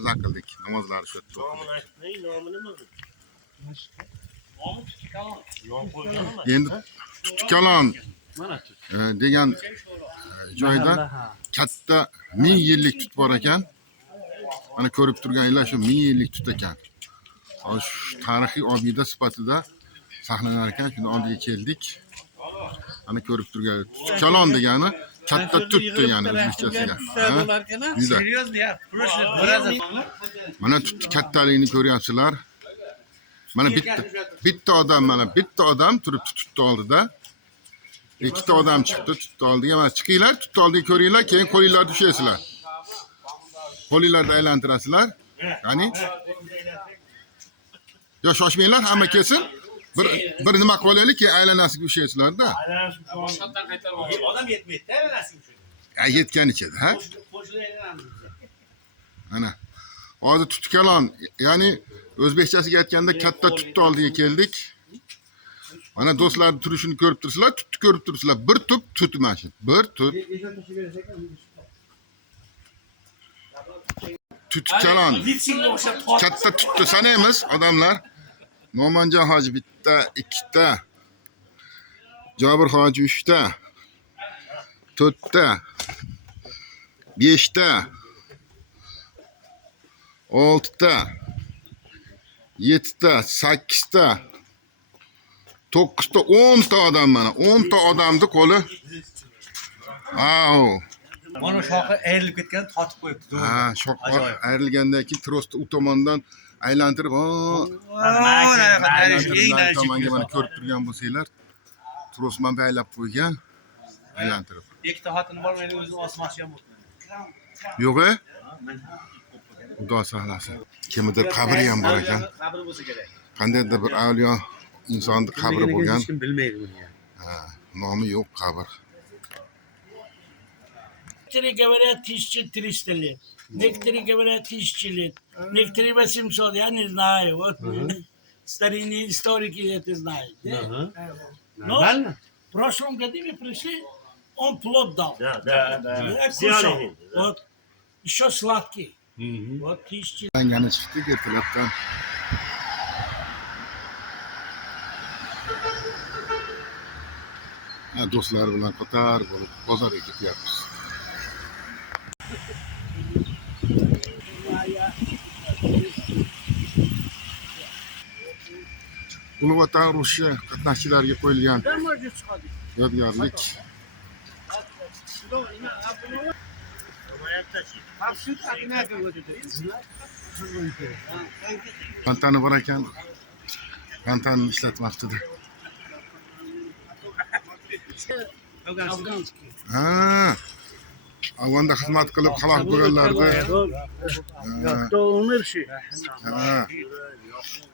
Maza qildik. Namozlar shu yerda o'qidik. Endi Tutkalon degan joyda katta 1000 yillik tut bor ekan. Mana ko'rib turganinglar shu 1000 yillik tut ekan. Shu tarixiy obida sifatida saqlanar ekan. Shuni oldiga keldik. Ana ko'rib turgan Tutkalon degani katta tut degani o'zbekchasiga. Mana tut kattaligini ko'ryapsizlar. Mana bitta odam turibdi tutni oldida. Ikkita odam chiqdi tutni oldiga. Mana chiqinglar, tutni oldiga ko'ringlar, keyin qo'linglarni tushaysizlar. Qo'linglarni aylantirasizlar. Ya'ni yo shoshmanglar, hamma kelsin. Bir nima qilaylik, keyin aylanasiga ushaysizlar-da. Odam yetmaydi, aylanasiga ushaydi. Yetganicha-da, ha? Ana. Hozir Tutkalon, ya'ni o'zbekchasiga aytganda katta tutni oldiga keldik. Mana do'stlar turishini ko'rib turibsizlar, tutni ko'rib turibsizlar. Bir tup tut mana shu. Bir tup. Tutkalon. Katta tutni sanaymiz, odamlar. No'manjon hoji bitta, ikkita. Jobir hoji 3 ta. 4 ta. 5 ta. 6 ta. 7 ta, 8 ta. 9 ta, 10 ta odam mana. 10 ta odamni qo'li. Wow. Mana shoxi ayrilib ketgan totib qo'yibdi. Ha, shox ayrilgandan keyin trosni u tomondan aylantirib, tomonga mana ko'rib turgan bo'lsanglar, trosman baylab qo'ygan, aylantirib. Ikkita xotin bor, meni o'zim osmoqchi ham bo'ldim. Yo'q-e? Xudo saqlasin. Kimdir qabri ham bor ekan. Qabri bo'lsa kerak. Qandaydir bir avliyo insonning qabri bo'lgan. Hech kim bilmaydi buni. Ha, nomi yo'q qabr. Некоторые говорят 1300 лет, некоторые говорят 1000 лет, некоторые 800, я не знаю. Вот старинные историки это знают. Но в прошлом году мы пришли, он плод дал. Я кушал. Вот. Еще сладкий. Вот 1000. Yana chiqdik ertalabdan. Do'stlar bilan qator bo'lib bozorga ketyapmiz. Ulug' Vatan urushi qatnashchilariga qo'yilgan yodgorlik. Pantani bor ekan. Pantani ishlatmoqda. Ha. Avvalda xizmat qilib halok bo'lganlarni. Кто умерший? Ha.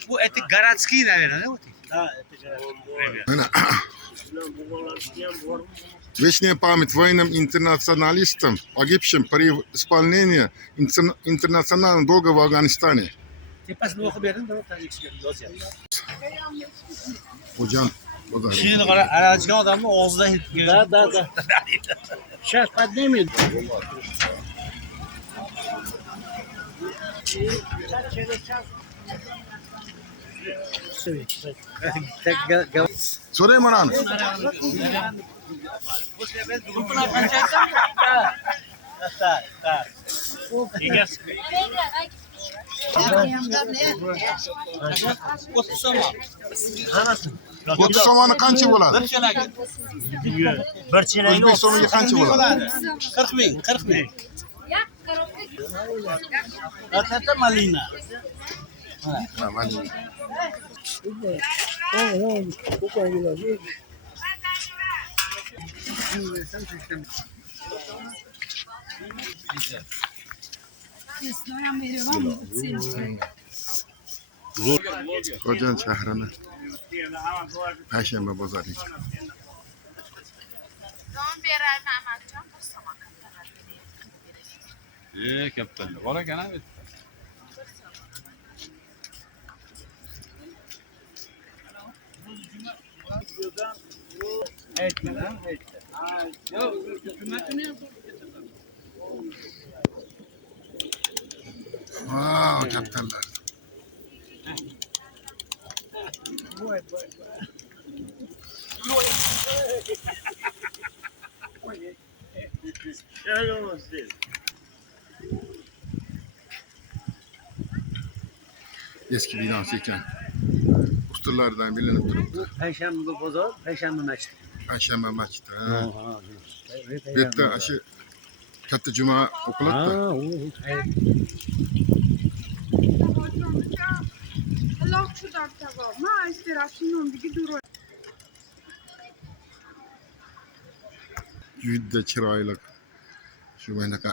Bu eti городский, наверное, да? Да, это городской. Mana. Вечная память воинам интернационалистам, погибшим при исполнении интернационального долга в Афганистане. Tepasini o'qib berdim, tojikcha yozyapti. Xo'jan Shuni qara, aralashgan odamni og'zidan yutib. Да. Сейчас поднимет. so'rayman ana. O'ttiz somoni qancha bo'ladi? Bir chelakni O'zbek so'miga qancha bo'ladi? 40 ming, 40 ming. Это малина. Xo'jan shahrini payshanba bozoriga. Kaptan bor ekan a Vay kattalar. Eski binası ekan. Ustunlardan bilinib turibdi. Payshanba bozor, payshanba masjid. Payshanba masjidi. Bu yerda shu katta juma o'qiladi. Allah chudak tava. Ma istirahatinin digi duro. Juda chiroyli. Shu bunaqa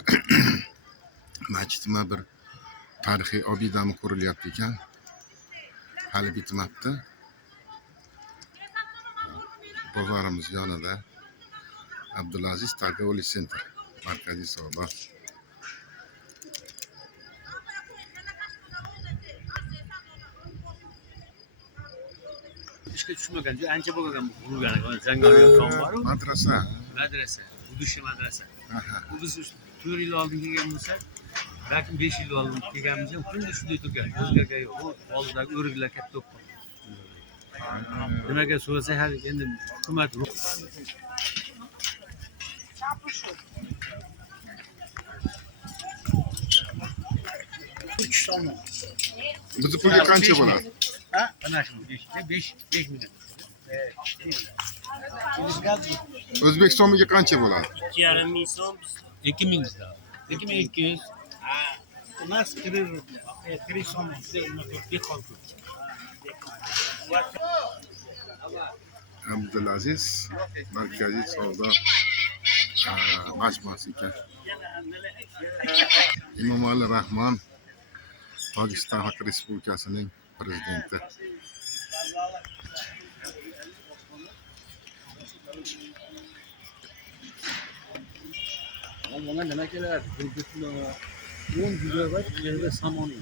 masjidma bir tarixiy obidami qurilyapti ekan. Hali bitmabdi. Bozorimiz yonida Abdulaziz Targ'oli Center markaziy savdo. ishga tushmagan, ancha bo'lgan qurgan, zangoyon tom bor. Madrasa. Madrasa, Udushi madrasa. Aha. Bu biz 4 yil oldin kelgan bo'lsak, balki 5 yil oldin kelganimizda xuddi shunday turgan. O'zgargan yo'q. Bu oldidagi o'riklar katta bo'lib qoldi. Nimaga so'rasa, har endi hukumat Bizni pulga qancha bo'ladi? ha, ana shu 5 million. O'zbekistonga qancha bo'ladi? 2,5 ming so'm. 2000 da. 2200. U nas 40 so'm. Abdulaziz markaziy savdo majmuasi ekan. Emomali Rahmon Tojikiston Xalq Respublikasining prezidenti. Bunga nima keladi? 10 gigabayt yerga samoni.